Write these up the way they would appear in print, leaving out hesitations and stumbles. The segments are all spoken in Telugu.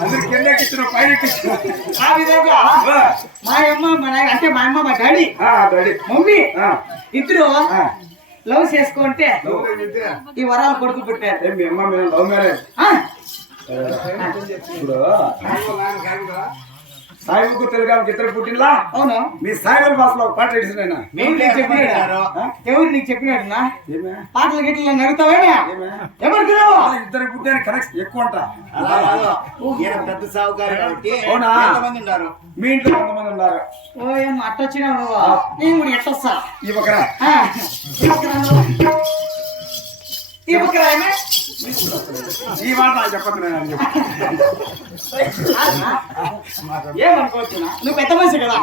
అందరు కిందకి ఇచ్చిన పైన ఆ విధంగా మా అమ్మ అంటే మా అమ్మ మా డాడీ మమ్మీ ఇద్దరు లవ్ చేసుకుంటే ఈ వరాలు కొడుకు పుట్టారు. మీ అమ్మ మీద లవ్ మ్యారేజ్ సాయిబుకు తెలుగు ఇద్దరు పుట్టినలా. అవును, మీ సాయిబుల భాషలో ఒక పాట వేసినా ఎవరు నీకు చెప్పినాడునా? పాటలు గిట్ల నడుగుతావా? ఎవరికి ఇద్దరు పుట్టిన కనెక్షన్ ఎక్కువ అంట. పెద్ద సాగుకారు కాబట్టి అవునా? మీ ఇంట్లో కొంతమంది ఉన్నారు. ఓ ఏమో అట్టొచ్చినా నేను కూడా ఎట్టొస్తా. ఈ పక్కన ఈ మాట నాకు చెప్పండి. ఏమనుకోవచ్చునా? నువ్వు పెద్ద మనిషి కదా.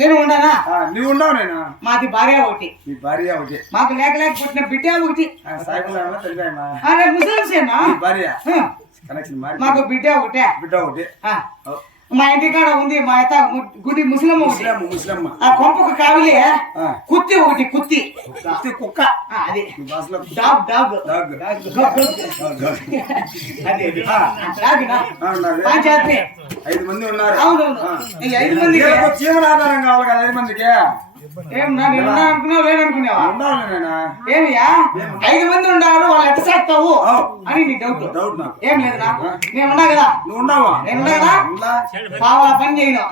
నేను ఉండనా? నువ్వు ఉండవు. నేను మాది భార్య ఒకటి. మీ భార్య ఒకటి. మాకు లేక పుట్టిన బిడ్డ ఒకటి. ముస్లింసేనా భార్య? మాకు బిడ్డ ఒకటే. బిడ్డ ఒకటి. మా ఇంటి కాడ ఉంది మా అత్త గుడి ముస్లిం ముస్లిం. ఆ కొంపకు కావిలి కుత్తి ఒకటి. కుత్తి కుక్క. అది డాగ్ డాగ్ పంచాయతీ 5 మంది ఉన్నారు. అవునవును. 5 మందికి జీవన ఆధారం కావాలి కదా. 5 మందికి ఏం అనుకున్నావు లేదనుకున్నావా? ఏమియా 5 మంది ఉండాలి వాళ్ళు ఎట్ట చేస్తావు అని నీ డౌట్. ఏం లేదు నాకు. నేను ఉన్నా కదా. నువ్వు ఉన్నావా? నేను ఉన్నా కదా. పావా పని చేయను.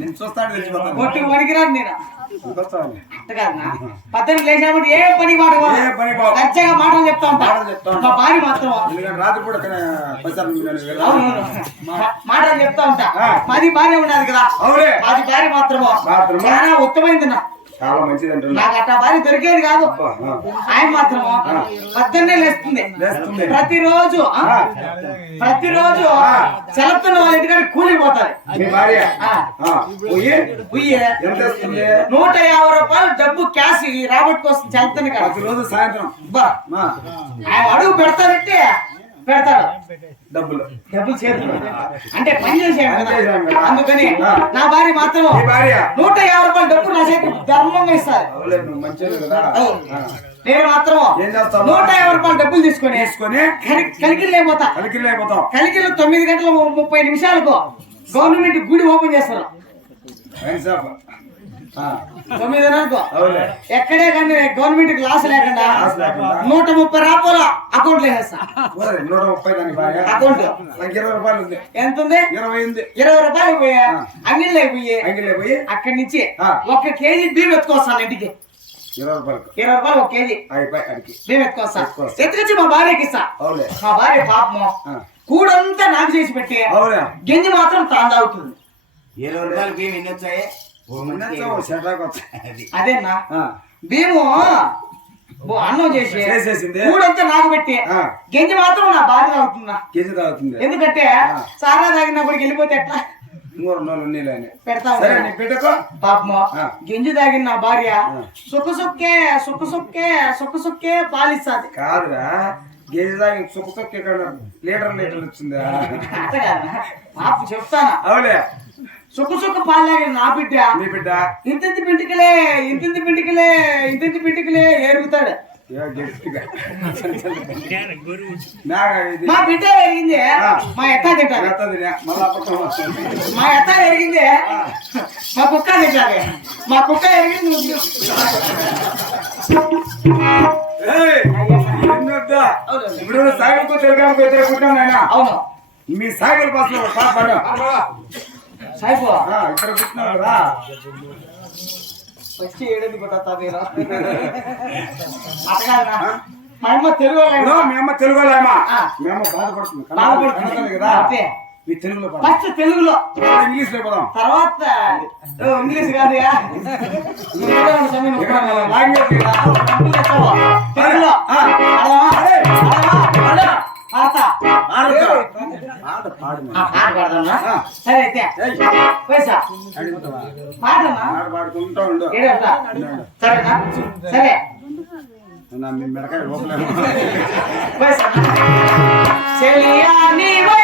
నేను చూస్తాను. ఒట్టు పనికిరాదు నేను. పద్దెనిమిది లేచినప్పుడు ఏ పని లచ్చగా మాటలు చెప్తా ఉంటా. మా భార్య మాత్రం రాత్రి కూడా మాటలు చెప్తా ఉంటా. మాది భార్య ఉన్నది కదా. మాది భార్య మాత్రమో చాలా ఉత్తమైంది. చాలా మంచిది అంటారు. నాకు అట్లా భార్య దొరికేది కాదు. ఆయన మాత్రము పొద్దున్నే లేస్తుంది. ప్రతిరోజు సెలవుతున్న వాళ్ళ ఇంటికాడ కూలిపోతారు. 150 రూపాయలు డబ్బు క్యాష్ రాబట్టుకోసం చెల్తాను కదా. ప్రతిరోజు సాయంత్రం ఆయన అడుగు పెడతారంటే పెడతారు డబ్బులు చేతులు. అంటే పని చేసాను కదా. అందుకని నా భార్య మాత్రం 150 రూపాయలు డబ్బు నా చేతి ధర్మంగా ఇస్తారు. నేను మాత్రం 150 రూపాయలు డబ్బులు తీసుకొని కలికిలు అయిపోతా. కలికిలు 9 గంటల 30 నిమిషాలకు గవర్నమెంట్ గుడి ఓపెన్ చేస్తారు. 9:30 ఎక్కడే కానీ గవర్నమెంట్ క్లాస్ లేకుండా 130 రూపాయలు అకౌంట్ లో వేస్తా. అకౌంట్ 20 రూపాయలు ఉంది. ఎంత ఉంది? 20 రూపాయలు పోయా అంగిల్లో పోయి అక్కడి నుంచి 1 కేజీ బియ్యం ఎత్తుకొస్తాను ఇంటికి. 20 రూపాయలు 1 కేజీ బియ్యం ఎత్తుకొస్తా. ఎత్తుకొచ్చి మా భార్యకి ఇస్తా. మా భార్య పాపము కూడంతా నాకు చేసి పెట్టి గింజి మాత్రం తాను తాగుతుంది. 20 రూపాయలు బియ్యం ఎన్ని వచ్చాయి? అదేనా భీము అన్నం చేసేసింది. కూడంతా నాకు పెట్టి గింజ మాత్రం నా భార్య తాగుతుంది. ఎందుకంటే సారా తాగినప్పటికి వెళ్ళిపోతే ఎట్లా పెడతా. పాపము గింజ తాగిన నా భార్య సుక్క పాలిస్తాది. కాదురా గింజ తాగి సుక్క లీటర్ వచ్చిందా? పాప చెప్తానా? అవులే సుక్క పాలు నా బిడ్డ ఇంతింటి పింటికలే ఏరుగుతాడు. మా బిడ్డ ఎరిగింది మా ఎత్త తింటారు. మా ఎత్త ఎరిగింది మా కుక్క తింటారు. మా కుక్క ఎరిగింది ఇప్పుడు సాగర్కు తెలుగు. అవును, మీ సాగర్ పాస్ సాయిపో ఇక్కడ పుట్టినావు కదా. వచ్చి ఏడేది కొట్టా నేను అటగాదరా. మా అమ్మ తెలుగు. మీ అమ్మ తెలుగు. మీ అమ్మ బాధపడుతుంది కదా. మీ తెలుగులో ఫస్ట్ తెలుగులో, ఇంగ్లీష్ లో పోదాం. తర్వాత ఇంగ్లీష్ కాదు సరే అయితే పాడుకుంటా ఉండు. సరేనా? సరే మెడకాయ చెలియా నీవో